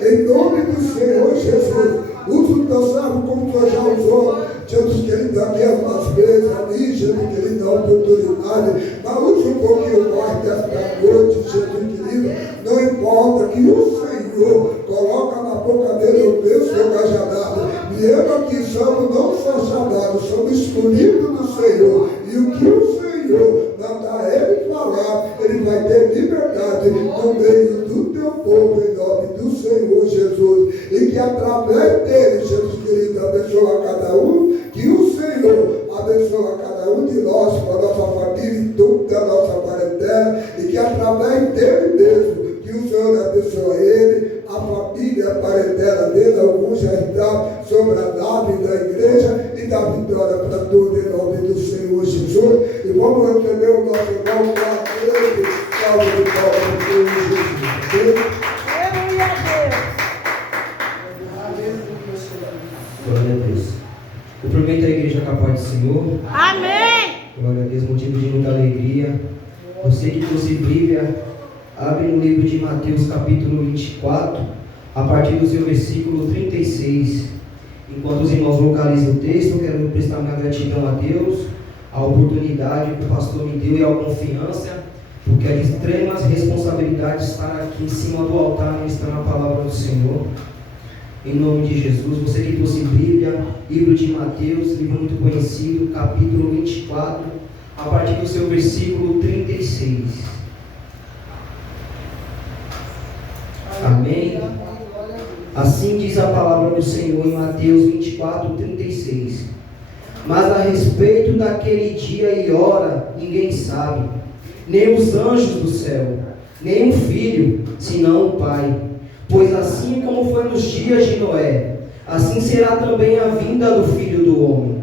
Em nome do Senhor Jesus, usa o teu servo como tu já usou, Jesus querido, aqui algumas vezes, ali, Jesus querido, a oportunidade, mas usa um pouquinho mais desta noite, Jesus querido, não importa que o Senhor coloca na boca dele o bênção e o cajadado, e eu aqui somos não só chamados, somos escolhidos do Senhor, e o que o Senhor mandar ele falar, ele vai ter liberdade no meio do teu povo, em nome do Senhor Jesus, e que através dele, Jesus querido, abençoa cada um, que o Senhor abençoa cada um de nós, com a nossa família e toda a nossa parentela, e que através dele mesmo, que o Senhor abençoe ele, a família, a parentela dele, alguns já estão sobre a nave da igreja e da vitória para todos, em nome do Senhor Jesus. E vamos receber o nosso irmão para ele, salve de palmas do Senhor Jesus. Glória a Deus. Cumprimento a igreja com a paz do Senhor. Amém. Glória a Deus, motivo de muita alegria. Você que trouxe Bíblia, abre no livro de Mateus, capítulo 24, a partir do seu versículo 36. Enquanto os irmãos localizam o texto, eu quero prestar minha gratidão a Deus, a oportunidade que o pastor me deu e a confiança, porque é de extremas responsabilidades estar aqui em cima do altar ministrando a palavra do Senhor. Em nome de Jesus, você que trouxe Bíblia, livro de Mateus, livro muito conhecido, capítulo 24, a partir do seu versículo 36. Amém? Assim diz a palavra do Senhor em Mateus 24, 36. Mas a respeito daquele dia e hora, ninguém sabe, nem os anjos do céu, nem o Filho, senão o Pai. Pois assim como foi nos dias de Noé, assim será também a vinda do Filho do Homem.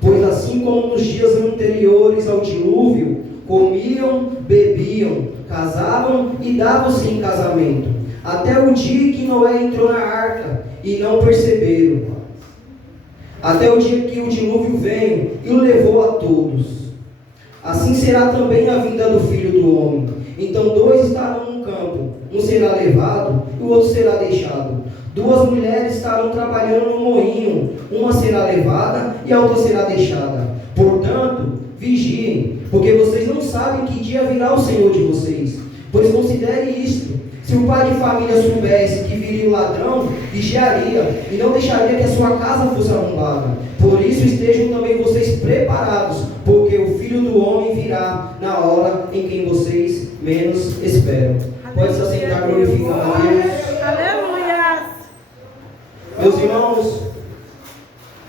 Pois assim como nos dias anteriores ao dilúvio, comiam, bebiam, casavam e davam-se em casamento, até o dia que Noé entrou na arca, e não perceberam. Até o dia que o dilúvio veio e o levou a todos. Assim será também a vinda do Filho do Homem. Então 2 estarão no campo, um será levado e o outro será deixado. 2 mulheres estarão trabalhando no moinho, uma será levada e a outra será deixada. Portanto, vigiem, porque vocês não sabem que dia virá o Senhor de vocês. Pois considere isto: se o pai de família soubesse que viria o ladrão, vigiaria e não deixaria que a sua casa fosse arrombada. Por isso estejam também vocês preparados, porque o Filho do Homem virá na hora em que vocês menos esperam. Pode se assentar, glorificando a Deus. Aleluia. Meus irmãos,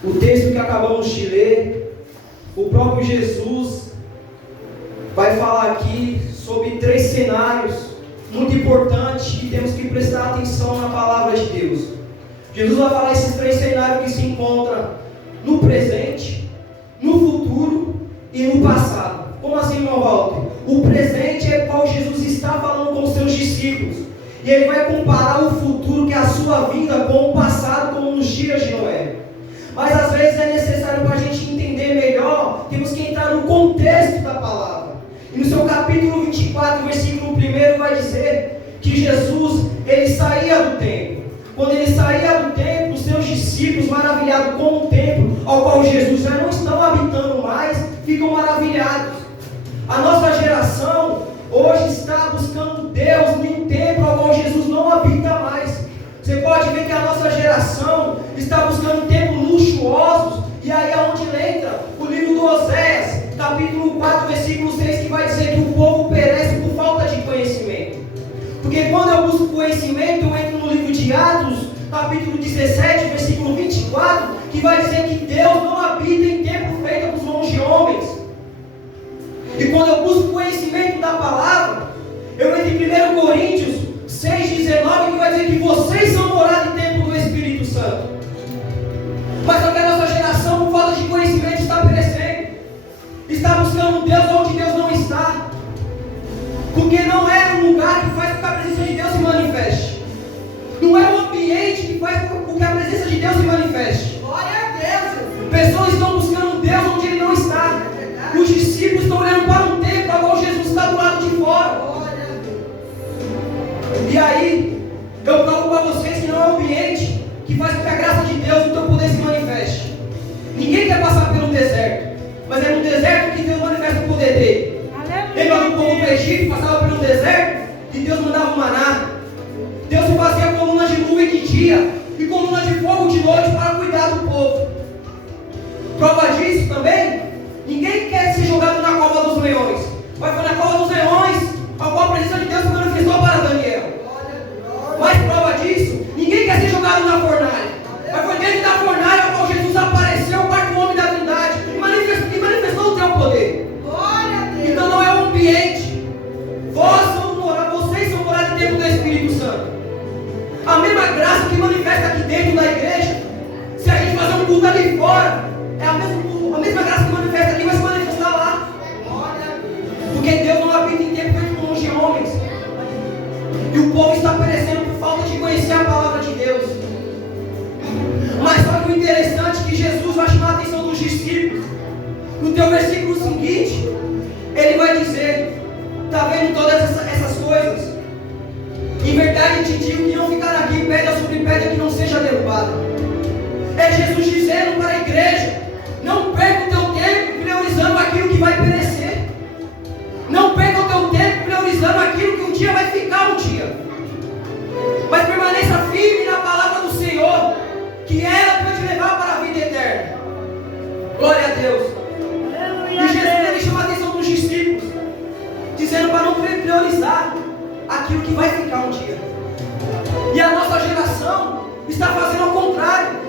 o texto que acabamos de ler, o próprio Jesus vai falar aqui sobre 3 cenários muito importantes que temos que prestar atenção na palavra de Deus. Jesus vai falar esses 3 cenários que se encontram no presente, no futuro e no passado. Como assim, irmão Walter? O presente é qual Jesus está falando com os seus discípulos. E ele vai comparar o futuro, que é a sua vida, com o passado, como nos dias de Noé. Mas às vezes é necessário, para a gente entender melhor, temos que entrar no contexto da palavra. E no seu capítulo 24, versículo 1, vai dizer que Jesus, ele saía do templo. Quando ele saía do templo, os seus discípulos, maravilhados com o templo, ao qual Jesus já não estão habitando mais, ficam maravilhados. A nossa geração hoje está buscando Deus em um templo ao qual Jesus não habita mais. Você pode ver que a nossa geração está buscando templos luxuosos, e aí é onde entra o livro do Oséias, capítulo 4, versículo 6, que vai dizer que o povo perece por falta de conhecimento. Porque quando eu busco conhecimento, eu entro no livro de Atos, capítulo 17, versículo 24, que vai dizer que Deus não habita em templo feito por mãos de homens. E quando eu busco conhecimento da palavra, eu entro em 1 Coríntios 6,19, que vai dizer que vocês são morada em templo do Espírito Santo. Mas só que a nossa geração, por falta de conhecimento, está perecendo. Está buscando Deus onde Deus não está. Porque não é um lugar que faz com que a presença de Deus se manifeste. Não é um ambiente que faz com que a presença de Deus se manifeste. Glória a Deus. Pessoas estão buscando Deus onde Ele não está. Os discípulos estão olhando para um templo, agora Jesus está do lado de fora. Glória a Deus. E aí, eu que faz com que a graça de Deus, o teu poder se manifeste. Ninguém quer passar pelo deserto, mas é no deserto que Deus manifesta o poder dele. Lembra do povo do Egito, passava pelo deserto e Deus mandava o maná. Deus fazia colunas de nuvem de dia e colunas de fogo de noite para cuidar do povo. Prova disso também, ninguém quer ser jogado na cova dos leões, mas foi na cova dos leões a qual a presença de Deus se manifestou para Daniel. Mais prova disso, ninguém quer ser jogado na fornalha, mas foi dentro da fornalha a qual Jesus apareceu, o quarto homem da Trindade, e manifestou o teu poder. Então não é o ambiente, vocês são morada de templo do Espírito Santo. A mesma graça que manifesta aqui dentro da igreja, se a gente fazer um culto ali fora, é a mesma graça que manifesta aqui vai se manifestar lá. Porque Deus não habita em templo feito de homens. E o povo está perecendo por falta de conhecer a palavra de Deus. Mas só que o interessante é que Jesus vai chamar a atenção dos discípulos. No teu versículo seguinte, ele vai dizer: está vendo todas essas coisas? Em verdade te digo que não ficará aqui pedra sobre pedra que não seja derrubada. É Jesus dizendo para a igreja: não perca o teu tempo priorizando aquilo que vai perecer. Não perca o teu tempo priorizando aquilo que um dia vai ficar um dia. Mas permaneça firme na palavra do Senhor, que ela vai te levar para a vida eterna. Glória a Deus. E Jesus ele chama a atenção dos discípulos, dizendo para não priorizar aquilo que vai ficar um dia. E a nossa geração está fazendo ao contrário,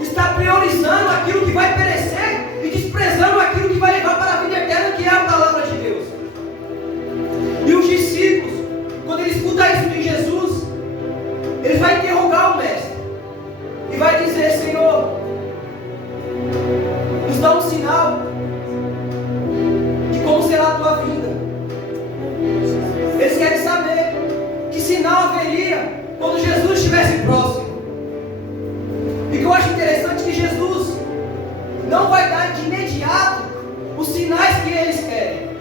está priorizando aquilo que vai perecer e desprezando aquilo que vai levar para a vida eterna, que é a palavra de Deus. E os discípulos, quando eles escutam isso de Jesus, eles vão interrogar o mestre e vai dizer: Senhor, nos dá um sinal de como será a tua vinda. Eles querem saber que sinal haveria quando Jesus estivesse próximo. E o que eu acho interessante é que Jesus não vai dar de imediato os sinais que eles querem.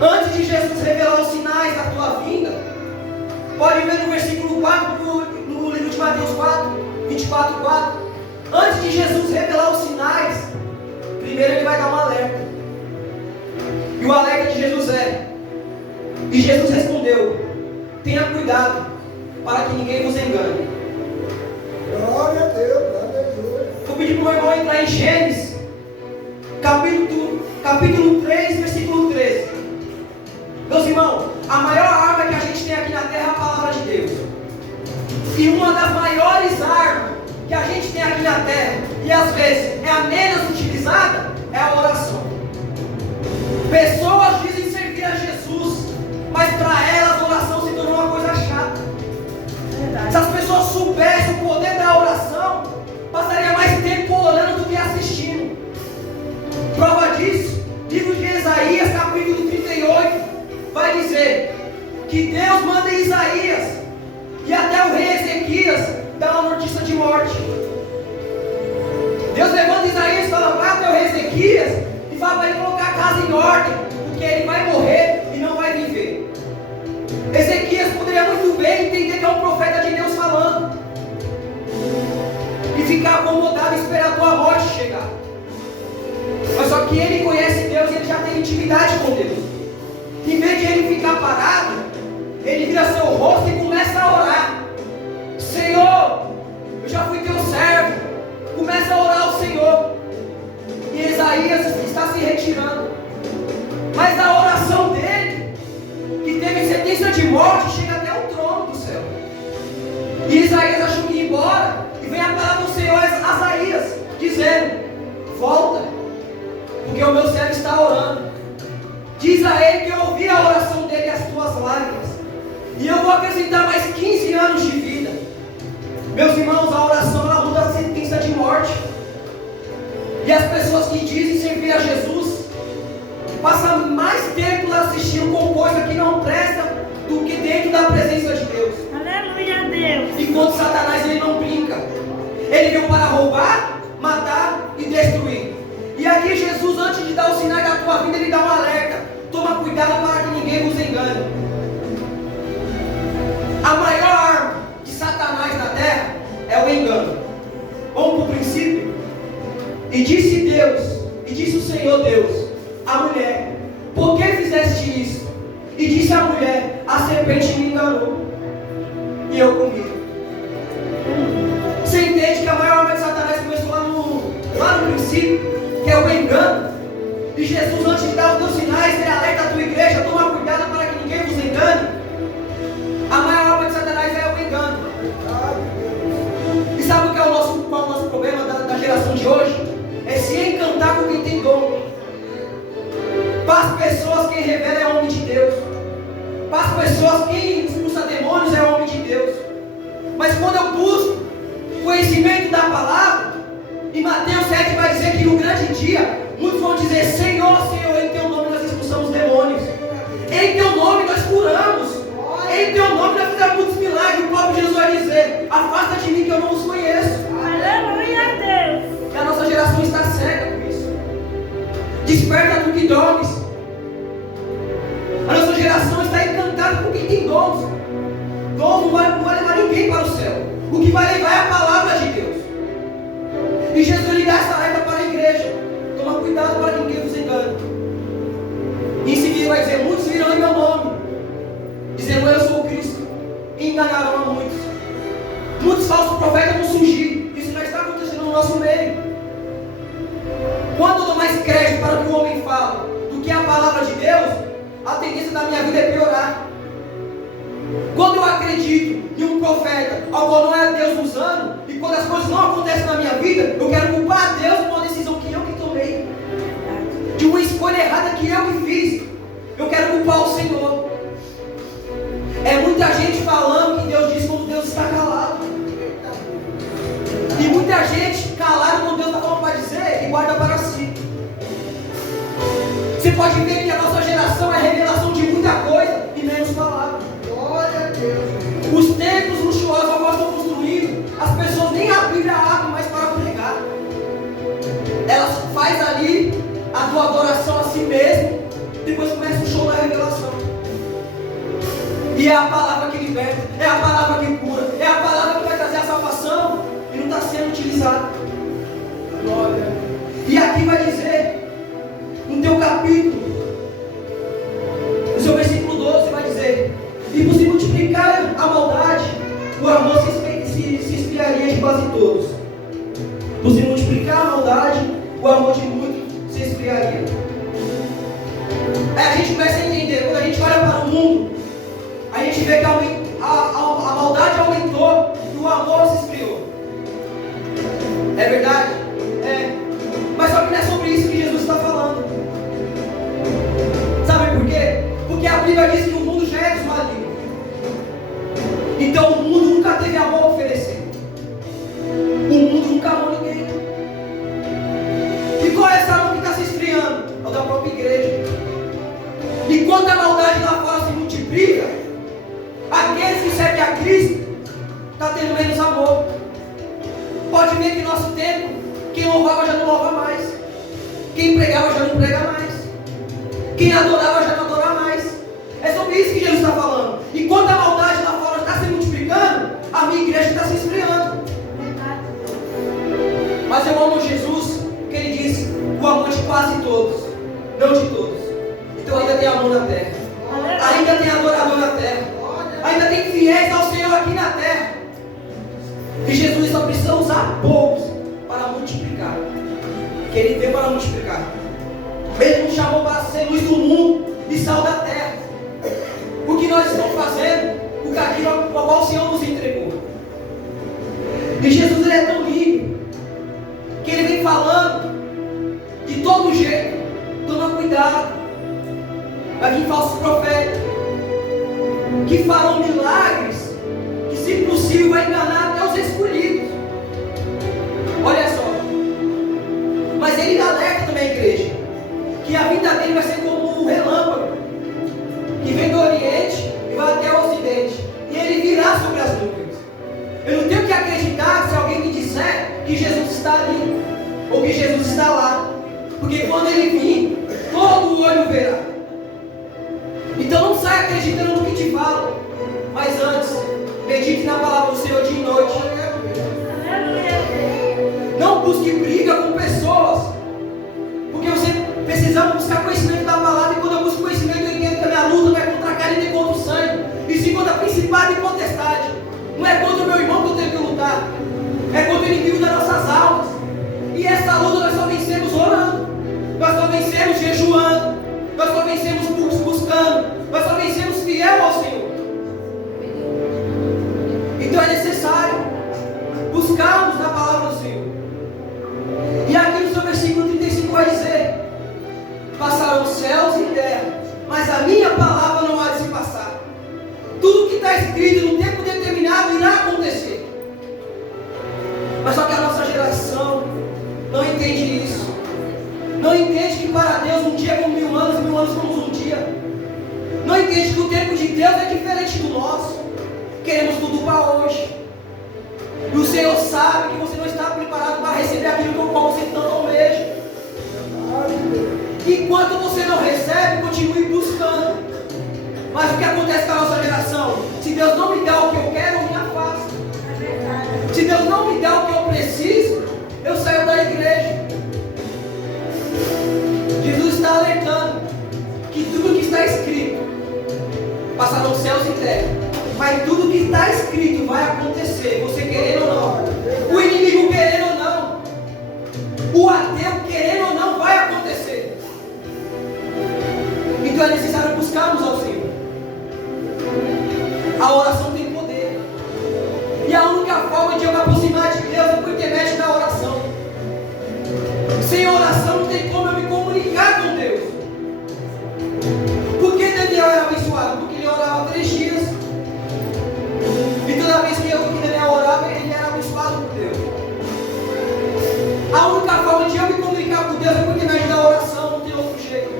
Antes de Jesus revelar os sinais da tua vinda, pode ver no versículo 4 no livro de Mateus 24:4. Antes de Jesus revelar os sinais, primeiro ele vai dar um alerta. E o alerta de Jesus é: e Jesus respondeu: tenha cuidado para que ninguém vos engane. Glória a Deus, aleluia. Vou pedir para o meu irmão entrar em Gênesis, capítulo 3, versículo 13. Meus irmãos, a maior arma que a gente tem aqui na terra é a palavra de Deus. E uma das maiores armas que a gente tem aqui na terra, e às vezes é a menos utilizada, é a oração. Pessoas dizem servir a Jesus, mas para elas a oração se tornou uma coisa chata. Se as pessoas soubessem o poder da oração, passaria mais tempo orando do que assistindo. Prova disso, livro de Isaías, capítulo 38, vai dizer que Deus manda Isaías e até o rei Ezequias dar uma notícia de morte. Deus levanta Isaías e fala: vai até o rei Ezequias e fala para ele colocar a casa em ordem, porque ele vai morrer e não vai viver. Ezequias poderia muito bem entender que é um profeta de Deus falando e ficar acomodado e esperar a tua morte chegar. Mas só que ele conhece Deus e ele já tem intimidade com Deus. Em vez de ele ficar parado, ele vira seu rosto e começa a orar: Senhor, eu já fui teu servo. Começa a orar ao Senhor. E Isaías está se retirando. Mas a oração dele, que teve sentença de morte, chega até o trono do céu. E Isaías achou que ia embora, e vem a palavra do Senhor a Isaías, dizendo: volta, porque o meu servo está orando. Diz a ele que eu ouvi a oração dele e as tuas lágrimas, e eu vou acrescentar mais 15 anos de vida. Meus irmãos, a oração ela muda a sentença de morte. E as pessoas que dizem servir a Jesus passam mais tempo assistindo com coisa que não presta do que dentro da presença de Deus. Aleluia a Deus. Enquanto Satanás ele não brinca, ele veio para roubar, matar e destruir. E aqui Jesus, antes de dar o sinal da tua vida, ele dá um alerta: toma cuidado para que ninguém vos engane. A maior arma de Satanás na terra é o o engano. Vamos para o princípio? E disse Deus, e disse o Senhor Deus, à mulher: por que fizeste isso? E disse a mulher: a serpente me enganou, e eu comi. Você entende que a maior obra de Satanás começou lá no princípio, que é o engano. E Jesus, antes de dar os teus sinais, ele alerta a tua igreja: toma cuidado para que ninguém vos engane. A maior obra de Satanás é o engano. E sabe qual é o nosso problema da geração de hoje? É se encantar com quem tem dom. Para as pessoas, quem revela é o homem de Deus. Para as pessoas, quem expulsa demônios é o homem de Deus. Mas quando eu busco conhecimento da palavra, em Mateus 7 vai dizer que no grande dia, muitos vão dizer: Senhor, Senhor, em teu nome nós expulsamos demônios, em teu nome nós curamos, em teu nome nós fizemos muitos milagres. O próprio Jesus vai dizer: afasta de mim que eu não os conheço. Aleluia, Deus. E a nossa geração está cega com isso. Desperta tu que dormes. A nossa geração está encantada com quem tem dons. Dons não vai levar ninguém para o céu. O que vai levar é a palavra de Deus. E Jesus lhe dá essa alerta para a igreja: toma cuidado para que ninguém vos engane. E em seguida vai dizer: muitos virão em meu nome, dizendo eu sou o Cristo, e enganarão a muitos. Muitos falsos profetas vão surgir. Isso já está acontecendo no nosso meio. Quando eu dou mais crédito para o que o homem fala do que a palavra de Deus, a tendência da minha vida é piorar. Quando eu acredito em um profeta ao qual não é Deus usando, e quando as coisas não acontecem na minha vida, eu quero culpar a Deus por uma decisão que eu que tomei, de uma escolha errada que eu que fiz. Eu quero culpar o Senhor. É muita gente falando que Deus diz quando Deus está calado, e muita gente calada quando Deus está falando para dizer e guarda para si. Você pode ver que a nossa geração é revelação de muita coisa e menos palavra. Glória a Deus. Os templos luxuosos agora estão construindo, as pessoas nem a Bíblia abrem mais para pregar. Elas fazem ali a tua adoração a si mesmo, depois começa o show da revelação. E é a palavra que liberta, é a palavra que cura, é a palavra que vai trazer a salvação, e não está sendo utilizada. Glória. E aqui vai dizer, no teu capítulo, no seu versículo 12, vai dizer: e por se multiplicar a maldade, o amor se esfriaria de quase todos. Por se multiplicar a maldade, o amor de muitos se esfriaria. Aí a gente começa a entender, quando a gente olha para o mundo, a gente vê que a maldade aumentou e o amor se esfriou. É verdade? É. Mas só que não é sobre isso que Jesus está falando. Sabe por quê? Porque a Bíblia diz que o mundo já é dos malignos. Então o mundo nunca teve amor a oferecer. O mundo nunca amou ninguém. E qual é essa amor que está se esfriando? É o da própria igreja. E quando a maldade lá fora se multiplica, aqueles que servem a Cristo estão tendo menos amor. Pode ver que no nosso tempo, quem louvava já não louva mais, quem pregava já não prega mais, quem adorava já não adora mais. É sobre isso que Jesus está falando. E quando a maldade lá fora está se multiplicando, a minha igreja está se esfriando. Mas eu amo Jesus, porque Ele diz: o amor de quase todos, não de todos. Então ainda tem amor na terra, ainda tem adorador na terra, ainda tem fiéis ao Senhor aqui na terra. E Jesus só precisa usar poucos para multiplicar, que Ele veio para multiplicar. Ele nos chamou para ser luz do mundo e sal da terra. O que nós estamos fazendo, o caminho ao qual o Senhor nos entregou. E Jesus, Ele é tão lindo, que Ele vem falando de todo jeito: toma cuidado, vai vir falsos profetas que falam milagres, que se possível vai enganar até os escolhidos. Olha só. Mas Ele alerta também a igreja que a vinda dele vai ser como um relâmpago que vem do Oriente e vai até o Ocidente, e Ele virá sobre as nuvens. Eu não tenho que acreditar se alguém me disser que Jesus está ali ou que Jesus está lá, porque quando Ele vir, todo olho verá. Então não saia acreditando no que te falam, mas antes medite na palavra do Senhor dia e noite. entende que para Deus um dia é como 1000 anos e 1000 anos como um dia. Não entende que o tempo de Deus é diferente do nosso. Queremos tudo para hoje. E o Senhor sabe que você não está preparado para receber aquilo com o qual você tanto almeja. Enquanto você não recebe, continue buscando. Mas o que acontece com a nossa geração? Se Deus não me dá o que eu quero, eu me afasto. Se Deus não me dá o que eu preciso, eu saio da igreja. Jesus está alertando que tudo que está escrito passarão céus e terra, mas tudo que está escrito vai acontecer, você querendo ou não, o inimigo querendo ou não, o ateu querendo ou não, vai acontecer. Então é necessário buscarmos ao Senhor. A oração tem poder, e a única forma de eu me aproximar de Deus é por intermédio da oração. Sem oração não tem como eu me comunicar com Deus. Por que Daniel era abençoado? Porque ele orava 3 dias. E toda vez que Daniel orava, ele era abençoado por Deus. A única forma de eu me comunicar com Deus é por intermédio da oração, não tem outro jeito.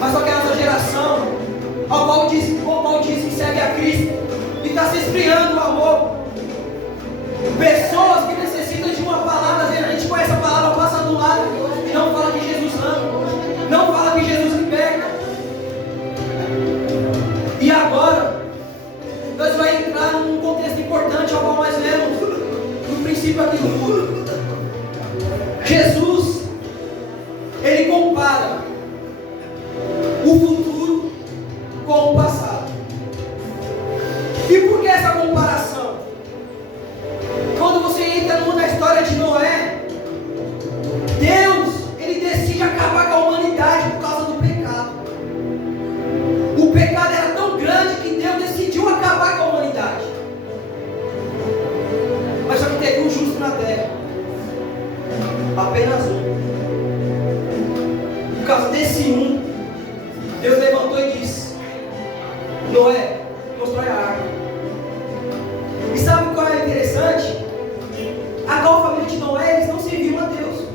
Mas só que a nossa geração, ao qual diz que segue a Cristo, e está se esfriando o amor. Pessoas que necessitam de uma palavra, às vezes a gente conhece a palavra, passa do lado e não fala que Jesus ama, não fala que Jesus liberta. E agora, nós vamos entrar num contexto importante ao qual nós lemos no princípio aqui do culto. Jesus, ele compara o futuro com o passado. E por que essa comparação? Quando você entra na história de Noé, Deus, ele decide acabar com a humanidade por causa do pecado. O pecado era tão grande que Deus decidiu acabar com a humanidade. Mas só que teve um justo na terra, apenas um. Por causa desse um, Deus levantou e disse: Noé, constrói a arca. E sabe qual é interessante? A família de Noé, eles não serviam a Deus.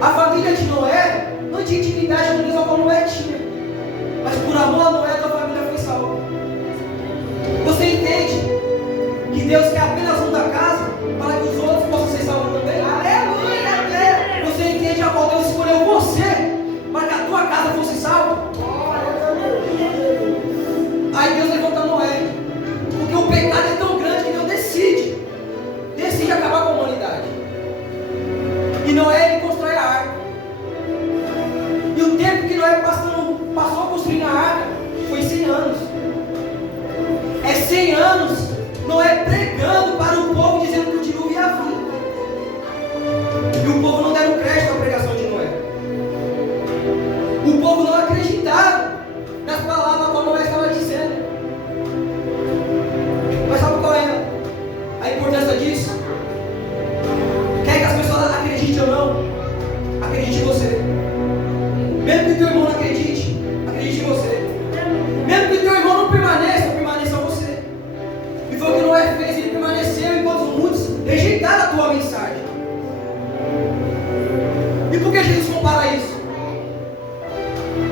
A família de Noé não tinha intimidade com Deus, ao qual Noé tinha. Mas por amor a Noé, a tua família foi salva. Você entende que Deus quer apenas um da casa para que os outros possam ser salvos também? Aleluia! Você entende a qual Deus escolheu você para que a tua casa fosse salva? Aí Deus levanta Noé, porque o pecado é tão grande que Deus decide acabar com a humanidade. E Noé, ele constrói a arca. E o tempo que Noé passou construindo a arca foi 100 anos. É 100 anos Noé pregando para o povo, dizendo que o dilúvio ia vir. E o povo não deram crédito à pregação de Noé. O povo não acreditaram nas palavras que Noé estava dizendo. Mas sabe qual é a importância disso? Quer que as pessoas acreditem ou não? Acredite em você. Mesmo que teu irmão não acredite, acredite em você. Mesmo que teu irmão não permaneça você. E foi o que Noé fez, ele permaneceu enquanto muitos rejeitaram a tua mensagem. E por que Jesus compara isso?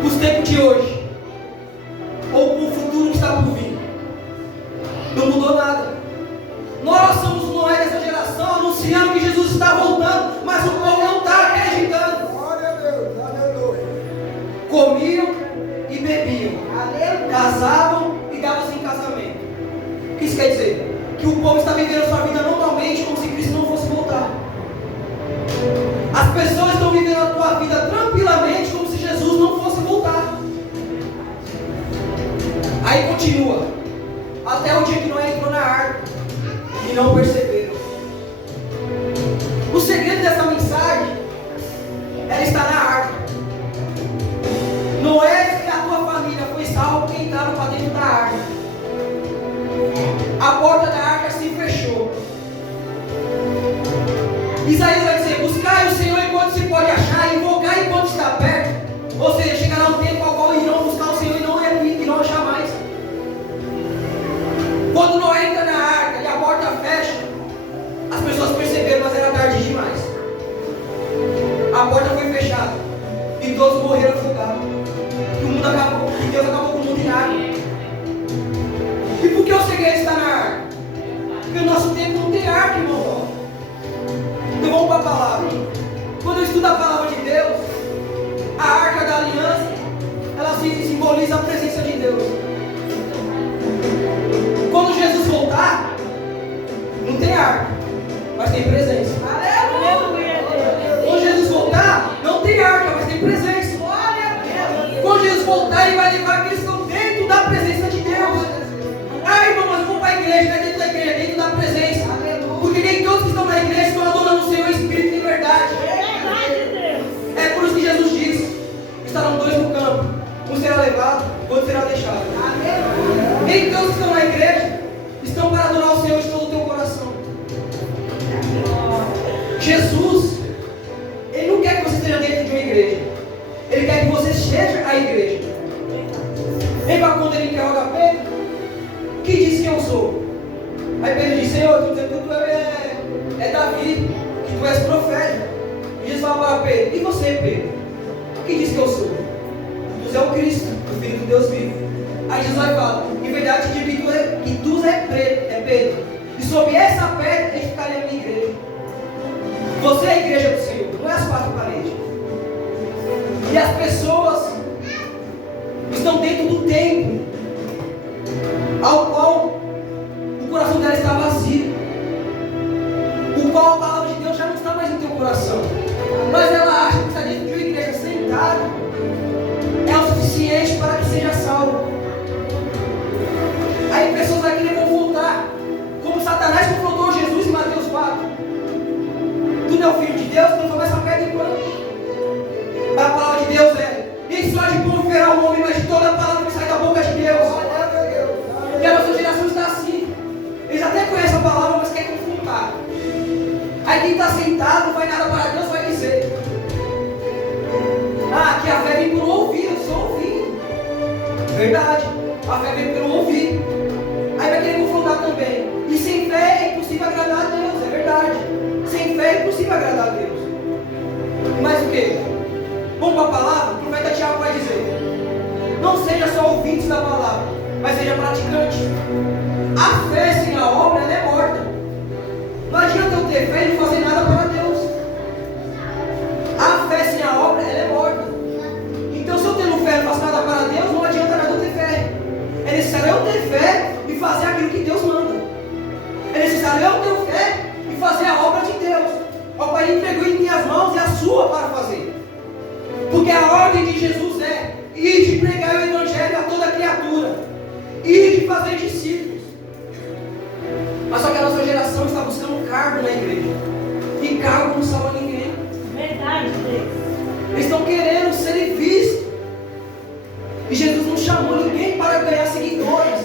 Os tempos de hoje, ou com o futuro que está por vir. Não mudou nada. Nós somos Noé dessa geração, anunciando que Jesus está voltando, mas o povo não está acreditando. Glória a Deus, aleluia. Comiam e bebiam, casavam e davam-se em casamento. O que isso quer dizer? Que o povo está vivendo a sua vida normalmente, como se Cristo não fosse voltar. As pessoas estão vivendo a tua vida tranquilamente, como se Jesus não fosse voltar. Aí continua, até o dia que Noé entrou na arca e não perceberam. O segredo dessa mensagem, ela está na arca. Noé e a tua família foi salvo porque entraram para dentro da arca. A porta da arca se fechou. Isaías vai dizer: buscai o Senhor enquanto se pode achar, invocar enquanto está perto. Ou seja, chegará um tempo ao qual irão buscar o Senhor e não achar mais. Quando Noé entra na arca e a porta fecha, as pessoas perceberam, mas era tarde demais. todos morreram afogados. Que o mundo acabou, que Deus acabou com o mundo em água. E por que o segredo está na arca? Porque o nosso tempo não tem arca, irmão. Então vamos para a palavra. Quando eu estudo a palavra de Deus, a arca da aliança, ela simboliza a presença de Deus. Quando Jesus voltar, não tem arca, mas tem presença. Aleluia, Deus. Quando Jesus voltar, não tem arca, mas tem presença. Quando Jesus voltar, Ele vai levar aqueles que estão dentro da presença de Deus. Ah, irmão, mas eu vou para a igreja, não é dentro da igreja, é dentro da presença. Porque nem todos que estão na igreja estão adorando o Senhor em espírito e em verdade. É por isso que Jesus diz: estarão dois no campo, um será levado, outro será deixado. Nem todos que estão na igreja estão para adorar o Senhor de todo o teu coração. Jesus, Ele não quer que você esteja dentro de uma igreja, Ele quer que você seja a igreja. Lembra quando Ele interroga Pedro? Que diz quem eu sou? Aí Pedro diz: Senhor, tu dizendo que tu é Davi, que tu és profeta. E Jesus fala para Pedro: e você, Pedro? Que diz que eu sou? Tu és o Cristo, o Filho do Deus vivo. Aí Jesus vai falar: em verdade te digo que tu é Pedro, e sobre essa pedra edificarei a minha igreja. Você é a igreja do Senhor, não é as quatro paredes. E as pessoas estão dentro do templo, ao qual o coração dela está vazio, o qual a palavra de Deus já não está mais no teu coração, mas ela acha que está dentro de uma igreja sentada é o suficiente para que seja salvo. Aí pessoas aqui vão voltar, como Satanás confrontou Jesus em Mateus 4. Tu não é o Filho de Deus, tu não começa a pedra em pano. A palavra de Deus é: nem só de pão viverá o homem, mas de toda a palavra que sai da boca de Deus. E a nossa geração está assim. Eles até conhecem a palavra, mas querem confrontar. Aí quem está sentado, não vai nada para Deus, vai dizer: ah, que a fé vem por ouvir, eu só ouvi. Verdade, a fé vem pelo ouvir. Aí vai querer confrontar também: e sem fé é impossível agradar a Deus. É verdade, sem fé é impossível agradar a Deus. Mas o que? Vamos para a palavra? O profeta Tiago vai dizer: não seja só ouvinte da palavra, mas seja praticante. A fé sem a obra, ela é morta. Não adianta eu ter fé e não fazer nada para Deus. A fé sem a obra, ela é morta. Então, se eu tendo fé e não faço nada para Deus, não adianta nada eu ter fé. É necessário eu ter fé e fazer aquilo que Deus manda. É necessário eu ter fé e fazer a obra de Deus, ao qual Ele entregou em minhas mãos e a sua para fazer. Porque a ordem de Jesus é: ir de pregar o Evangelho a toda criatura, ir de fazer discípulos. Mas só que a nossa geração está buscando cargo na igreja, e cargo não salva ninguém. Verdade, Deus. Eles estão querendo ser vistos, e Jesus não chamou ninguém para ganhar seguidores,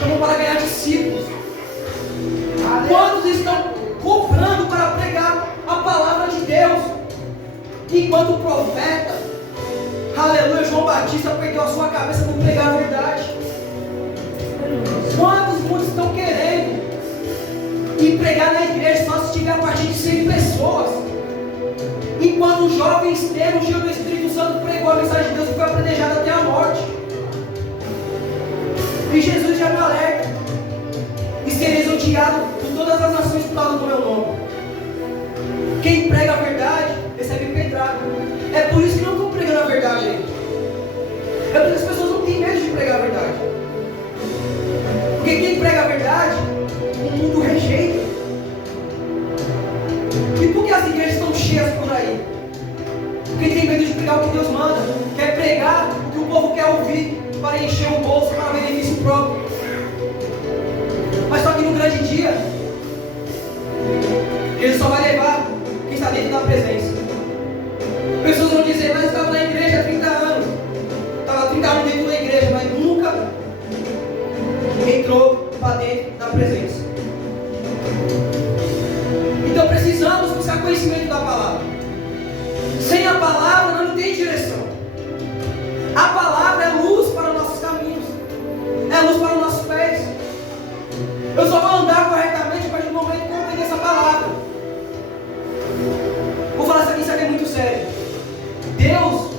chamou para ganhar discípulos. Quantos estão cobrando para pregar a palavra de Deus, enquanto o profeta, aleluia, João Batista, perdeu a sua cabeça por pregar a verdade? Quantos muitos estão querendo e pregar na igreja só se tiver a partir de 100 pessoas, enquanto os jovens têm o cheio do Espírito Santo pregou a mensagem de Deus que foi apredejada até a morte? E Jesus já me alerta: e sereis odiados por todas as nações por causa do meu nome. Quem prega a verdade recebe pedrada. É por isso que não estão pregando a verdade ainda. É porque as pessoas não têm medo de pregar a verdade. Porque quem prega a verdade, o mundo rejeita. E por que as igrejas estão cheias por aí? Porque tem medo de pregar o que Deus manda. Quer pregar o que o povo quer ouvir, para encher o bolso, para benefício próprio. Mas só que no grande dia, Jesus só vai levar quem está dentro da presença. Pessoas vão dizer: mas eu estava na igreja há 30 anos. Estava 30 anos dentro da igreja, mas nunca entrou para dentro da presença. Então precisamos buscar conhecimento da palavra. Sem a palavra não tem direção. A palavra é luz para os nossos caminhos, é luz para os nossos pés. Eu só vou andar corretamente a partir do momento que eu entender essa palavra. Vou falar isso aqui é muito sério. Deus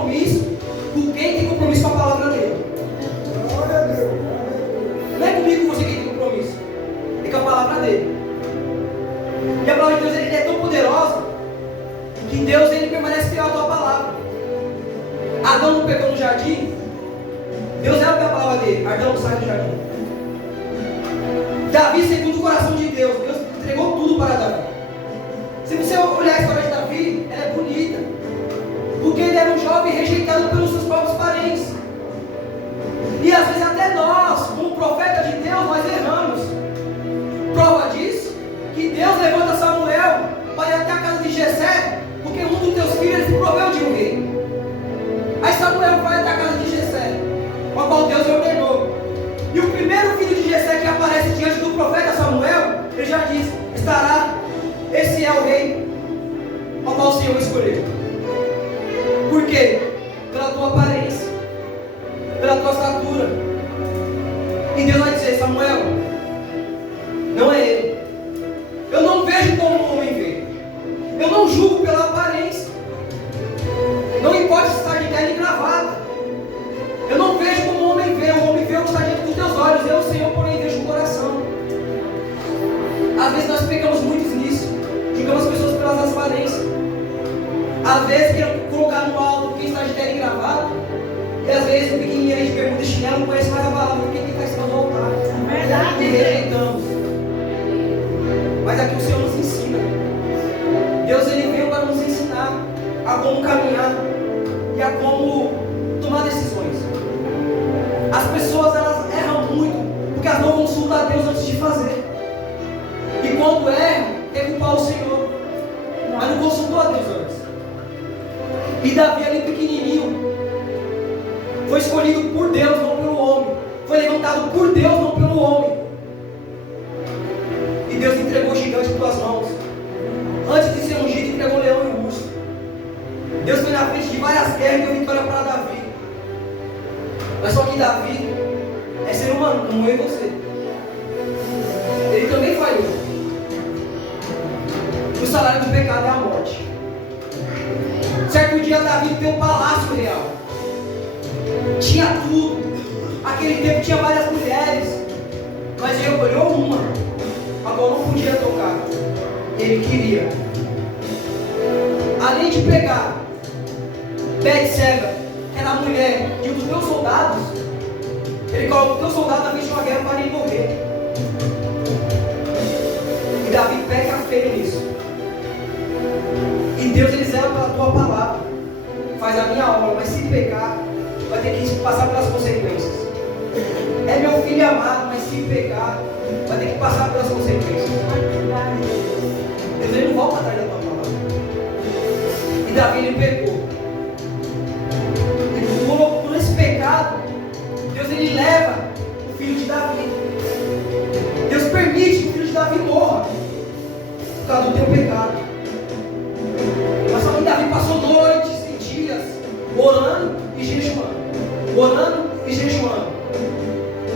compromisso com quem tem compromisso com a palavra dele. Não é comigo você que tem compromisso, é com a palavra dele. E a palavra de Deus ele é tão poderosa que Deus ele permanece fiel à tua palavra. Adão não pecou no jardim, Deus era a palavra dele. Adão sai do jardim. Davi, segundo o coração de Deus, Deus entregou tudo para Davi. Se você olhar a história de Davi, ela é bonita, porque ele era um jovem rejeitado pelos seus próprios parentes. E às vezes até nós, como profeta de Deus, nós erramos. Prova disso, que Deus levanta Samuel para ir até a casa de Jessé, porque um dos teus filhos se proveu de um rei. Aí Samuel vai até a casa de Jessé, a qual Deus ordenou. E o primeiro filho de Jessé que aparece diante do profeta Samuel, ele já diz: esse é o rei ao qual o Senhor escolheu. Por quê? Pela tua aparência, pela tua estatura. E Deus vai dizer: Samuel, não é ele. Eu não vejo como o homem vê. Eu não julgo pela aparência. Não importa se está de terno e gravata. Eu não vejo como o homem vê. O homem vê o que está diante dos teus olhos. Eu, Senhor, porém vejo o coração. Às vezes nós pecamos muito nisso. Julgamos as pessoas pelas aparências. Às vezes queremos colocar no alto quem está de terno e gravata. E às vezes o pequenininho de bermuda e chinelo não conhece mais a palavra do que quem está em cima do altar. É verdade. E rejeitamos. Mas aqui o Senhor nos ensina. Deus ele veio para nos ensinar a como caminhar e a como tomar decisões. As pessoas elas erram muito porque elas não consultam a Deus antes de fazer. E quando erram, é culpar o Senhor. Mas não consultou a Deus antes. E Davi ali pequenininho foi escolhido por Deus, não pelo homem. Foi levantado por Deus, não pelo homem. E Deus entregou o gigante em tuas mãos. Antes de ser ungido, entregou o leão e o urso. Deus foi na frente de várias guerras e deu vitória para Davi. Mas só que Davi é ser humano, como eu e você. Ele também falhou. O salário do pecado é a morte. Certo dia Davi tem um palácio real. Tinha tudo. Aquele tempo tinha várias mulheres. Mas ele olhou uma, a qual não podia tocar. Ele queria. Além de pegar Betseba, que era a mulher de um dos meus soldados, ele coloca o teu soldado na frente de uma guerra para ele morrer. E Davi peca feio nisso. E Deus ele zela pela tua palavra. Faz a minha obra, mas se pecar, vai ter que passar pelas consequências. É meu filho amado, mas se pecar, vai ter que passar pelas consequências. Deus ele não volta atrás da tua palavra. E Davi ele pecou. E por esse pecado, Deus ele leva o filho de Davi. Deus permite que o filho de Davi morra por causa do teu pecado. Mas só que Davi passou noites e dias orando e jejuando. Orando e jejuando.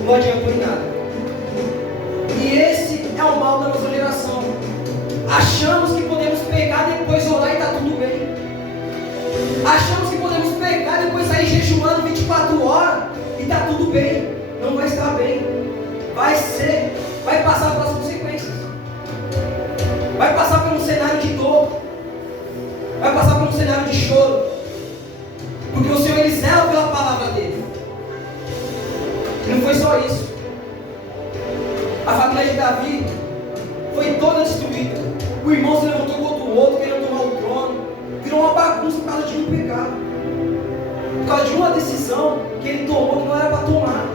Não adiantou em nada. E esse é o mal da nossa geração. Achamos que podemos pegar e depois orar e está tudo bem. Achamos que podemos pegar e depois sair jejuando 24 horas e está tudo bem. Não vai estar bem. Vai passar pelas consequências. Vai passar por um cenário de dor. Vai passar por um cenário de choro. Porque o Senhor ele zela pela palavra dele. E não foi só isso. A família de Davi foi toda destruída. O irmão se levantou contra o outro, querendo tomar o trono. Virou uma bagunça por causa de um pecado. Por causa de uma decisão que ele tomou que não era para tomar.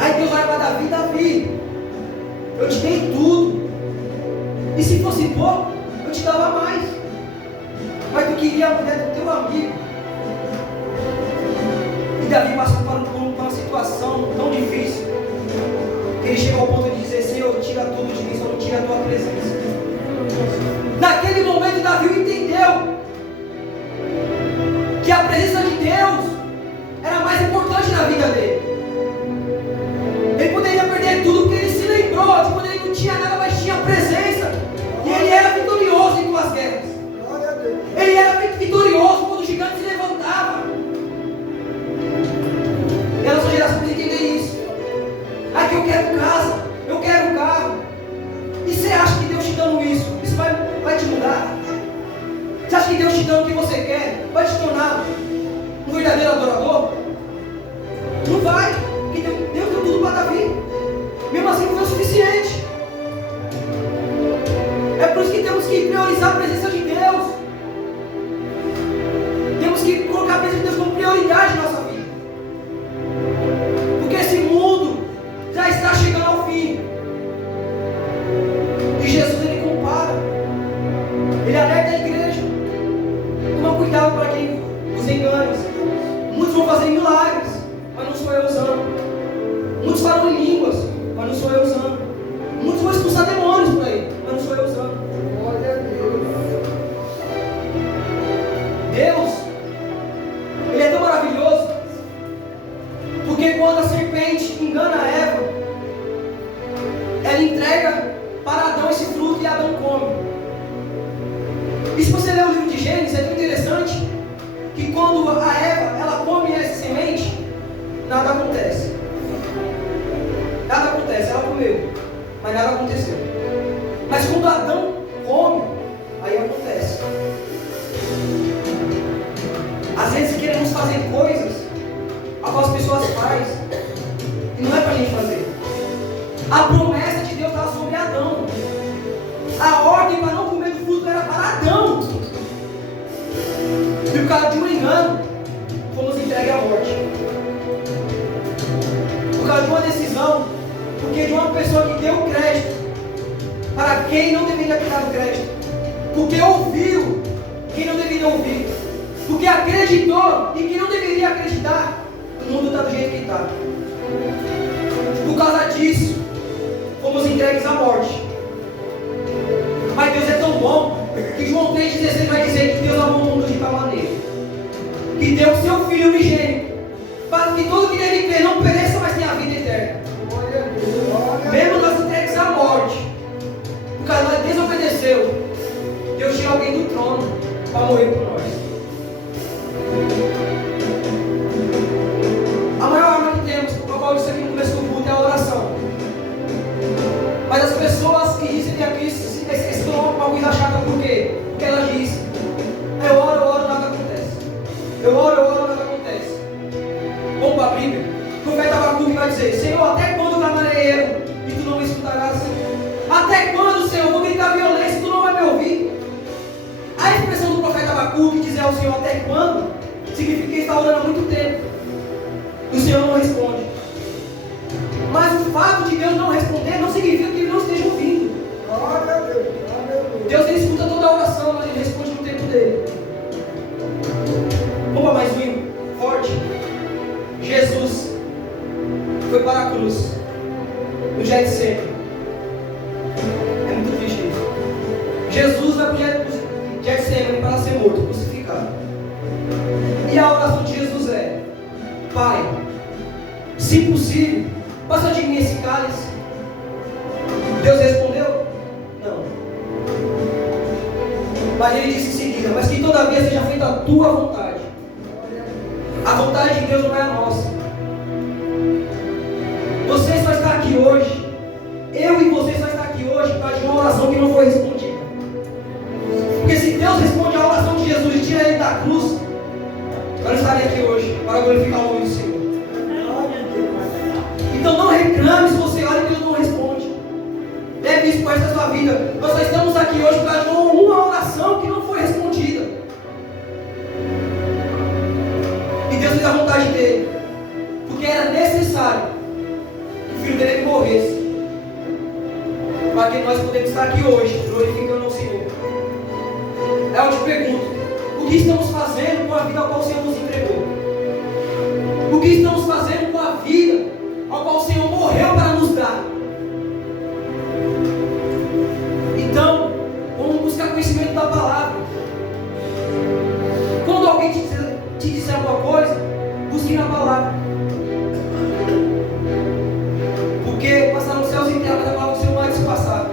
Aí Deus olha para Davi: Davi, eu te dei tudo. E se fosse pouco, eu te dava mais. Mas tu queria a mulher do teu amigo. E Davi passou por uma situação tão difícil que ele chegou ao ponto de dizer: Senhor, tira tudo de mim, só não tira a tua presença. Naquele momento Davi entendeu que a presença de Deus era mais importante na vida dele. Ele poderia perder tudo porque ele se lembrou de quando ele não tinha nada, mas tinha presença. E ele era vitorioso em suas guerras. Ele era vitorioso que você quer vai te tornar um verdadeiro adorador? Não vai, porque Deus deu tudo para Davi. Mesmo assim não foi o suficiente. É por isso que temos que priorizar a presença de Deus. Temos que colocar a presença de Deus como prioridade na nossa vida. Porque esse mundo já está chegando ao fim. E Jesus, ele compara. Ele alerta a igreja. Toma cuidado para quem os engane. Muitos vão fazer milagres, mas não sou eu usando. Muitos falam em línguas, mas não sou eu usando. Muitos vão expulsar demônios por aí, mas não sou eu usando. Glória a Deus. Deus, Ele é tão maravilhoso, porque quando a serpente engana Eva, ela entrega para Adão esse fruto e Adão come. E se você ler o livro de Gênesis, é tão interessante que quando a Eva ela come essa semente, nada acontece. Nada acontece, ela comeu, mas nada aconteceu. Mas quando Adão come, aí acontece. Às vezes queremos fazer coisas a qual as pessoas fazem e não é para a gente fazer. A promessa de Deus estava sobre Adão. A ordem para não comer do fruto era para Adão. E por causa de um engano, fomos entregues à morte. Por causa de uma decisão, porque de uma pessoa que deu crédito para quem não deveria ter dado crédito, porque ouviu quem não deveria ouvir, porque acreditou em quem não deveria acreditar, o mundo está do jeito que está. Por causa disso, fomos entregues à morte. Mas Deus é tão bom que João 3,16 vai dizer que Deus amou o mundo de tal maneira que deu o seu Filho unigênito, para que todo que nele crê não pereça, mas tenha a vida eterna. Mesmo nós entregues à morte, por causa que nós desobedeceu, Deus tinha alguém do trono para morrer por nós. A maior arma que temos, por qual eu disse aqui no começo do culto, é a oração. Mas as pessoas que dizem aqui se tornam uma coisa chata, por quê? Porque elas dizem: eu oro, nada acontece. Eu oro, nada acontece. Vamos para a Bíblia. O profeta Abacuque vai dizer: Senhor, até quando clamarei eu e tu não me escutarás? Até quando, Senhor, vou gritar violência e tu não vai me ouvir? A expressão do profeta Abacuque dizer ao Senhor até quando significa que ele está orando há muito tempo e o Senhor não responde. Mas o fato de Deus não responder não significa que ele não esteja ouvindo. Deus, ele escuta toda a oração, mas ele responde no tempo dele. Vamos para mais um hino forte. Jesus foi para a cruz no Getsemane. É muito triste isso. Jesus vai para o Getsemane para ser morto, crucificado. E a oração de Jesus é: Pai, se possível, passa de mim esse cálice. Deus respondeu: não. Mas ele disse em seguida: mas que todavia seja feita a tua vontade. A vontade de Deus não é a nossa. Você só está aqui hoje, eu e você só está aqui hoje por causa de uma oração que não foi respondida. Porque se Deus responde a oração de Jesus e tira ele da cruz, eu não estaria aqui hoje para glorificar o nome do Senhor. Então não reclame se você ora e Deus não responde. Leve isso para esta sua vida. Nós só estamos aqui hoje por causa de uma oração que não foi respondida. E Deus fez a vontade dele, porque era necessário que o filho dele morresse, para que nós podemos estar aqui hoje glorificando ao Senhor. Eu te pergunto: o que estamos fazendo com a vida ao qual o Senhor nos entregou? O que estamos fazendo com a vida ao qual o Senhor morreu para nos dar? Então, vamos buscar conhecimento da palavra. Quando alguém te disser alguma coisa, busque na palavra. Porque passaram os céus e terra, mas a palavra do Senhor não vai se passar.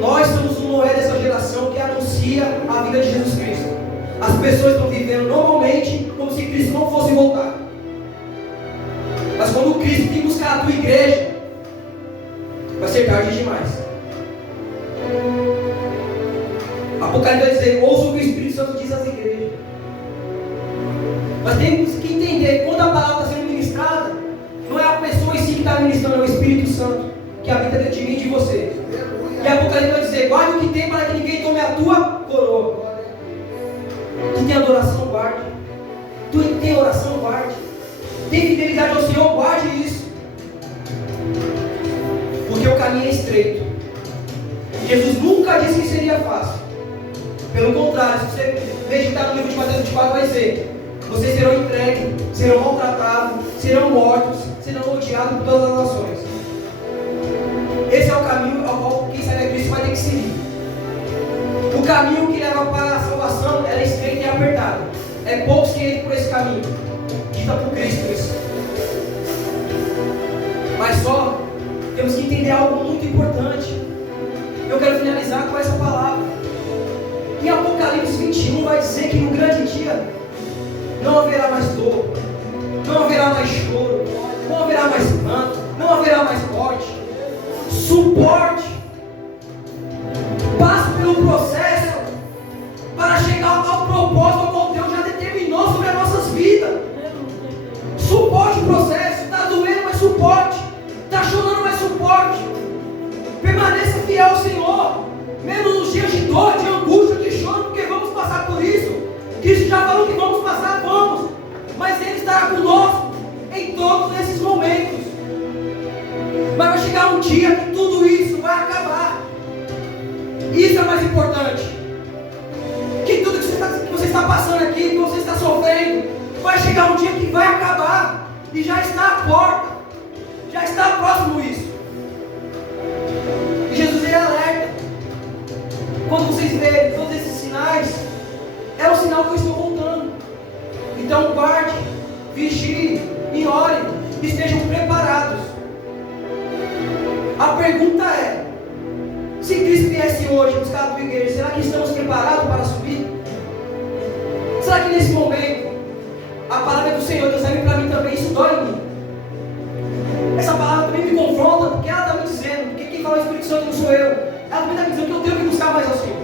Nós somos o Noé dessa geração que anuncia a vida de Jesus Cristo. As pessoas estão vivendo normalmente como se Cristo não fosse voltar. Mas quando Cristo vir buscar a tua igreja, vai ser tarde demais. Apocalipse vai dizer dizer, ouça o que o Espírito Santo diz às igrejas. Nós temos que entender, quando a palavra está sendo ministrada, não é a pessoa em si que está ministrando, é o Espírito Santo que habita dentro de mim e de você. E a Apocalipse vai dizer, guarde o que tem para que ninguém tome a tua coroa. Tu tem adoração, guarde. Tu tem oração, guarde. Tem fidelidade ao Senhor, guarde isso. Porque o caminho é estreito. Jesus nunca disse que seria fácil. Pelo contrário, se você meditar no livro de Mateus 24, vai dizer: vocês serão entregues, serão maltratados, serão mortos, serão odiados por todas as nações. Esse é o caminho ao qual quem segue a Cristo vai ter que seguir. O caminho que leva para a salvação é estreito e apertado. É poucos que entram por esse caminho. Dita por Cristo isso. Mas só temos que entender algo muito importante. Eu quero finalizar com essa palavra. Em Apocalipse 21 vai dizer que no grande dia não haverá mais dor, não haverá mais choro, não haverá mais pranto, não haverá mais morte. Suporte. Passe pelo processo para chegar ao propósito ao qual Deus já determinou sobre as nossas vidas. Suporte o processo. Está doendo, mas suporte. Está chorando, mas suporte. Permaneça fiel ao Senhor, mesmo nos dias de dor, de angústia, de choro, porque vamos passar por isso. Cristo já falou que vamos passar, vamos. Mas Ele estará conosco em todos esses momentos. Mas vai chegar um dia que tudo isso vai acabar. Isso é mais importante. Que tudo que você está passando aqui, que você está sofrendo, vai chegar um dia que vai acabar. E já está à porta. Já está próximo isso. E Jesus ele alerta. Quando vocês verem todos esses sinais, é o sinal que eu estou voltando. Então guarde, vigie e ore. Estejam preparados. A pergunta é: se Cristo viesse hoje buscar a tua igreja, será que estamos preparados para subir? Será que nesse momento a palavra do Senhor Deus serve para mim também? Isso dói em mim. Essa palavra também me confronta, porque ela está me dizendo, porque quem fala o Espírito Santo não sou eu. Ela também está me dizendo que eu tenho que buscar mais ao Senhor.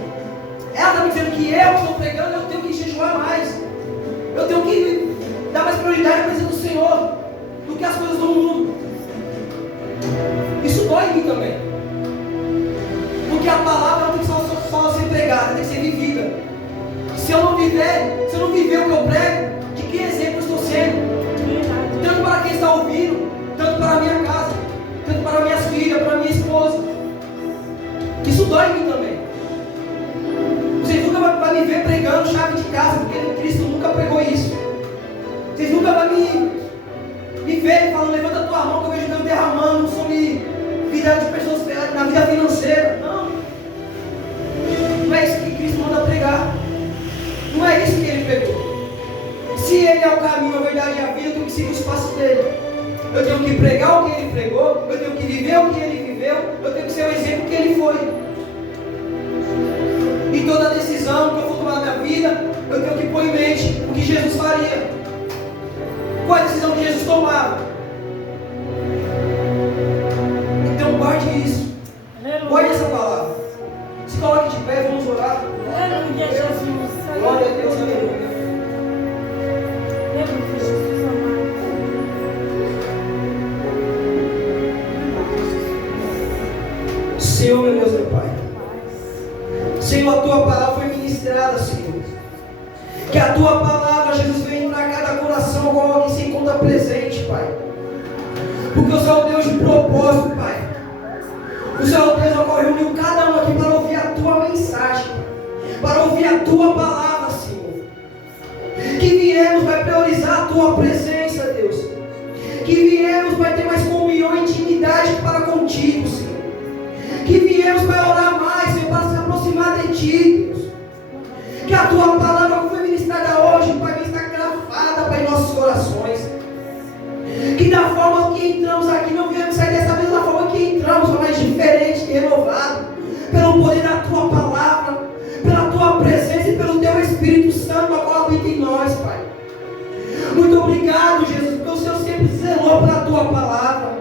Ela está me dizendo que eu estou pregando, eu tenho que jejuar mais. Eu tenho que dar mais prioridade à presença do Senhor do que as coisas do mundo. Isso dói em mim também. Porque a palavra não tem só ser pregada, tem que ser vivida. Se eu não viver o que eu prego, de que exemplo eu estou sendo? Tanto para quem está ouvindo, tanto para a minha casa, tanto para minhas filhas, para minha esposa. Isso dói em mim também. Vocês nunca vão me ver pregando chave de casa, porque Cristo nunca pregou isso. Vocês nunca vão me ver falando: levanta a tua mão que eu vejo Deus derramando sobre vida de pessoas na vida financeira. Não. Não é isso que Cristo manda pregar. Não é isso que Ele pregou. Se Ele é o caminho, a verdade e a vida, eu tenho que seguir os passos dele. Eu tenho que pregar o que Ele pregou, eu tenho que viver o que Ele viveu, eu tenho que ser o exemplo que Ele foi. E toda decisão que eu for tomar na minha vida, eu tenho que pôr em mente o que Jesus faria. Qual a decisão que Jesus tomava? Então guarde isso. Guarde essa palavra. Se coloque de pé, vamos orar. Aleluia, Jesus. Glória a Deus, aleluia. Aleluia, Jesus amado. Senhor, meu Deus, meu Pai. Senhor, a Tua palavra foi ministrada, Senhor. Que a Tua palavra, Jesus, venha para cada coração, igual alguém se encontra presente, Pai. Porque o Senhor é o Deus de propósito, Pai. O Senhor é o Deus ao qual reuniu cada um aqui para ouvir a Tua mensagem, para ouvir a Tua palavra, Senhor. Que viemos, vai priorizar a Tua presença, Deus. Que viemos, vai ter mais comunhão e intimidade para contigo, Senhor. Que viemos para orar mais, Senhor, para se aproximar de Ti, Deus. Que a Tua palavra que foi ministrada hoje, Pai, venha estar gravada, Pai, em nossos corações. Que da forma que entramos aqui, não viemos sair dessa mesma forma que entramos, mas diferente e renovado. Pelo poder da Tua palavra, pela Tua presença e pelo Teu Espírito Santo, a qual habita em nós, Pai. Muito obrigado, Jesus, porque o Senhor sempre zelou pela Tua palavra.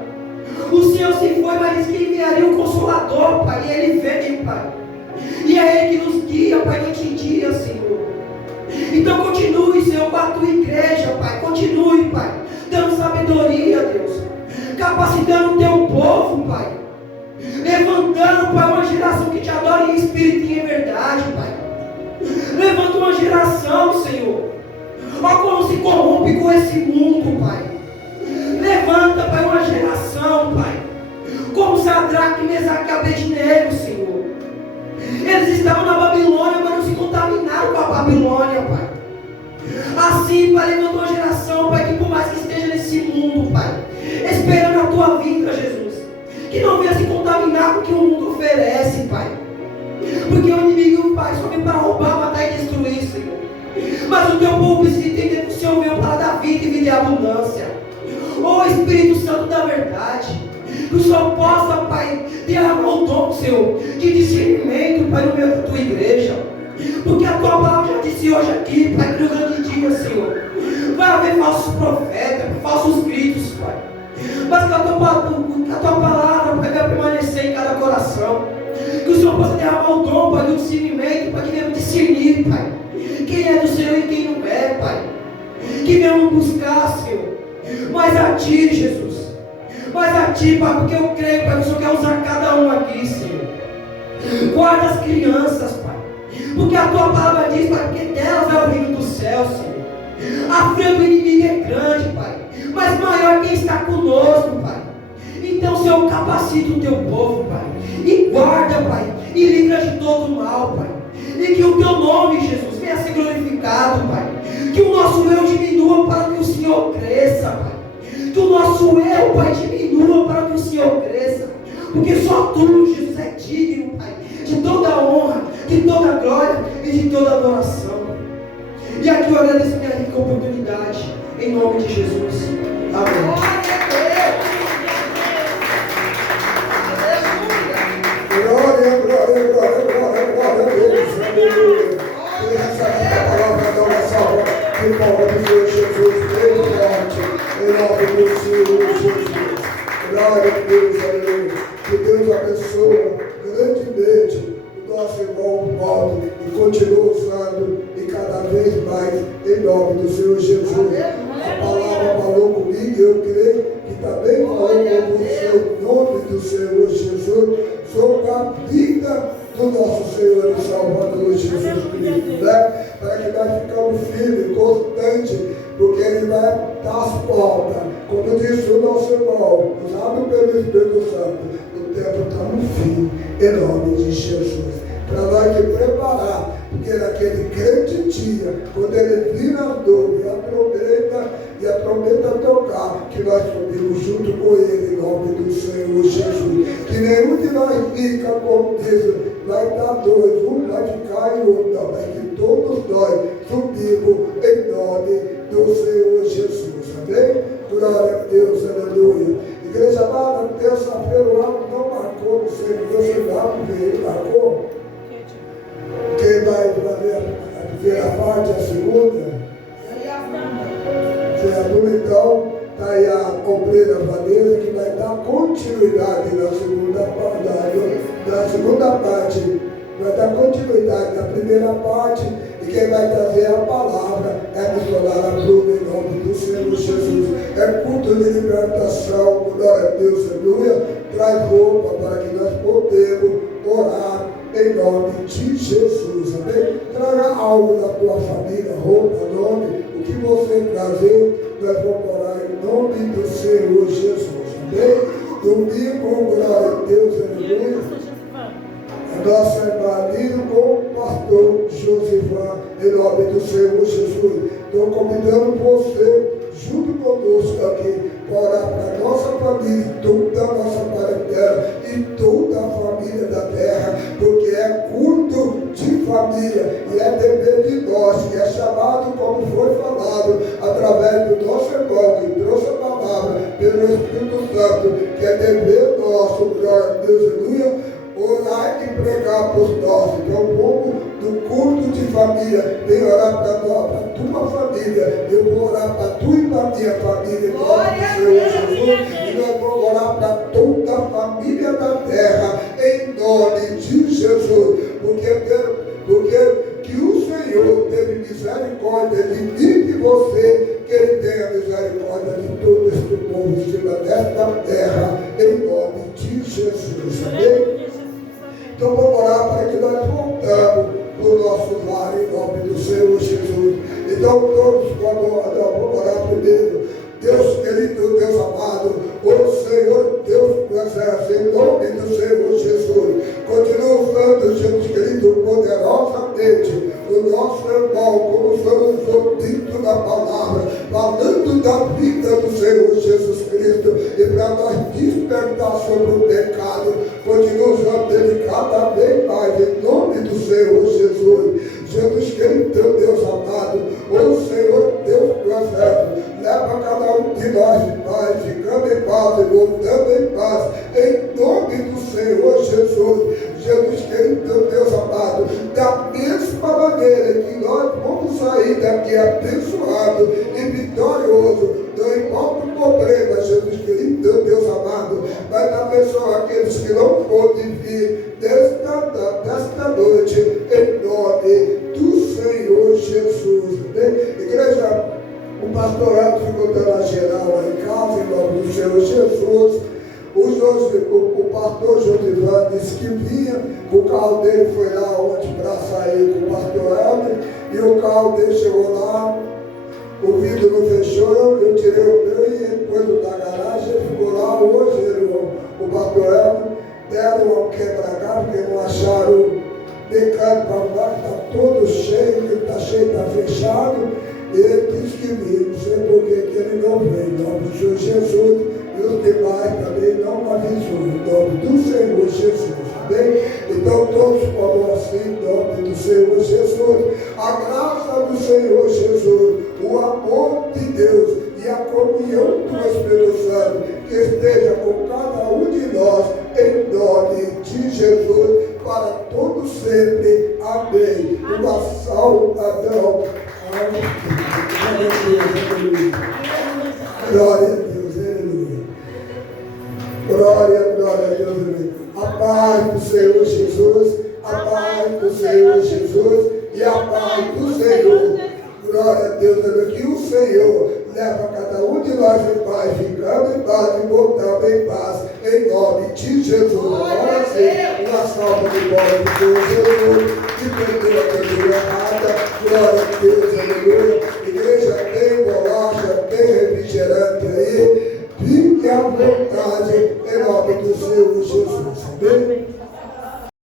O Senhor se foi, mas disse que enviaria um Consolador, Pai, e Ele veio, Pai. E é Ele que nos guia, Pai. Pai, noite em dia, Senhor. Então continue, Senhor, com a tua igreja, Pai. Continue, Pai, dando sabedoria, Deus. Capacitando o teu povo, Pai. Levantando, Pai, uma geração que te adore em espírito e em verdade, Pai. Levanta uma geração, Senhor. Ó, como se corrompe com esse mundo, Pai. Levanta, Pai, uma geração, Pai. Como Sadraque, Mesaque e Abednego, Senhor. Eles estavam na Babilônia, mas não se contaminaram com a Babilônia, Pai. Assim, Pai, levanta uma geração, Pai, que por mais que esteja nesse mundo, Pai, esperando a tua vinda, Jesus, que não venha se contaminar com o que o mundo oferece, Pai. Porque o inimigo, Pai, só vem para roubar, matar e destruir, Senhor. Mas o teu povo precisa entender que o Senhor veio para dar vida e vida em abundância. Ó Espírito Santo da verdade, que o Senhor possa, Pai, derramar o dom, Senhor, de discernimento, Pai, no meio da tua igreja. Porque a tua palavra já disse hoje aqui, Pai, no grande dia, Senhor, vai haver falsos profetas, falsos gritos, Pai. Mas que a tua palavra, Pai, vai permanecer em cada coração. Que o Senhor possa derramar o dom, Pai, do discernimento, para que venhamos discernir, Pai, quem é do Senhor e quem não é, Pai. Que venhamos buscar, Senhor, mais a Ti, Jesus. Mais a Ti, Pai, porque eu creio, Pai, que o Senhor quer usar cada um aqui, Senhor. Guarda as crianças, Pai, porque a Tua palavra diz, Pai, porque delas é o reino do céu, Senhor. A fé do inimigo é grande, Pai, mas maior quem está conosco, Pai. Então, Senhor, capacita o Teu povo, Pai, e guarda, Pai, e livra de todo mal, Pai. E que o Teu nome, Jesus, venha ser glorificado, Pai. Que o nosso eu diminua para que o Senhor cresça, Pai. Que o nosso eu, Pai, diminua para que o Senhor cresça. Porque só Tu, Jesus, é digno, Pai, de toda honra, de toda glória e de toda adoração. E aqui eu agradeço a minha rica oportunidade, em nome de Jesus. Amém. Glória, glória, glória, glória, glória a Deus, aleluia. Que essa palavra da nossa voz, que fala do Senhor Jesus, bem forte, em nome do Senhor Jesus. Glória a Deus, aleluia. Que Deus abençoe grandemente o nosso irmão Paulo e continue usando e cada vez mais em nome do Senhor Jesus. A palavra falou comigo e eu creio que também falou com você em nome do Senhor Jesus sobre a vida do nosso Senhor e Salvador Jesus Cristo, né? Para que nós ficamos firmes, constantes, porque Ele vai dar as portas, como disse o nosso irmão, usado pelo Espírito Santo. O tempo está no fim, em nome de Jesus. Para nós te preparar, porque naquele grande dia, quando Ele vir a dor e a trombeta tocar, que nós subimos junto com Ele, em nome do Senhor Jesus. Que nenhum de nós fica, como diz, vai dar dois, um vai ficar e outro não, mas que todos nós subimos em nome do Senhor Jesus. Amém? Glória a Deus, aleluia. Igreja amada, terça-feira o ano não marcou, não sei se você ele marcou. Quem vai fazer a primeira parte, a segunda? Então, está aí a obreira Vanessa que vai dar continuidade na segunda parte, vai dar continuidade na primeira parte, e quem vai trazer a palavra é a missionária Bruna, em nome do Senhor Jesus. É culto de libertação, glória a Deus, aleluia. Traz roupa para que nós podemos orar em nome de Jesus, amém? Traga algo da tua família, roupa, nome, o que você trazer, nós vamos orar em nome do Senhor Jesus, amém? Domingo, glória a Deus, aleluia. A nossa irmã Lino com o pastor Josivan, em nome do Senhor Jesus. Estou convidando você, junto conosco aqui, para orar para a nossa família, toda a nossa parentela e toda a família da terra, porque é culto de família e é dever de nós, que é chamado, como foi falado, através do nosso irmão que trouxe a palavra pelo Espírito Santo, que é dever nosso, glória a Deus, aleluia. Orar e pregar para os nossos, que é o povo do culto de família. Vem orar para a tua família. Eu vou orar para tu e para a minha família. Glória a Deus, Jesus. E nós vamos orar para toda a família da terra, em nome de Jesus. Porque Senhor teve misericórdia de mim e de você, que Ele tenha misericórdia de todo este povo que estiver nesta terra, em nome de Jesus. Amém? Então vamos orar para que nós voltamos para o nosso lar em nome do Senhor Jesus. Então todos vamos orar primeiro. Deus querido, Deus amado, o Senhor Deus do exército, em nome do Senhor Jesus, continua usando, Jesus querido, poderosamente o nosso irmão, como somos ouvindo da palavra, falando da vida do Senhor Jesus Cristo, e para nós despertar sobre o pecado, continua usando ele cada vez mais, em nome do Senhor Jesus. Jesus querido, Deus amado, o Senhor Deus do exército, leva cada um de nós em paz, ficando em paz e voltando em paz, em nome do Senhor Jesus. Jesus querido, Deus amado, da mesma maneira que nós vamos sair daqui abençoado e vitorioso, não importa o problema, Jesus querido, Deus amado, vai abençoar aqueles que não podem vir desta noite, em nome do Senhor Jesus. Igreja, o pastorado ficou dando a geral lá em casa, em nome do Senhor Jesus. O pastor Josivan disse que vinha, o carro dele foi lá ontem para sair com o pastor Helder, e o carro dele chegou lá, o vidro não fechou, eu tirei o meu e ele pôs da garagem, ele ficou lá. Hoje o pastor Helder deram um quebra-galho, porque não acharam mecânico para arrumar, que está todo cheio, que está cheio, está fechado. E ele disse que vinha, não sei por que ele não veio, em nome do Senhor Jesus. E os demais também não avisou, em nome do Senhor Jesus. Amém? Então todos falam assim, em nome do Senhor Jesus. A graça do Senhor Jesus, o amor de Deus e a comunhão do Espírito Santo, que esteja com cada um de nós, em nome de Jesus, para todos sempre. Amém. Uma saudação. Glória a Deus, aleluia. Glória, glória a Deus, aleluia. A paz do Senhor Jesus, a paz do Senhor Jesus e a paz do Senhor. Glória a Deus, aleluia. Que o Senhor leva cada um de nós em paz, ficando em paz e voltando em paz, em nome de Jesus. Agora sim, uma salva de glória do Senhor Jesus, que perdeu a cantora errada. Glória a Deus, aleluia. Igreja, tem bolacha, tem refrigerante aí. Fique à vontade, em nome do Senhor Jesus. Amém?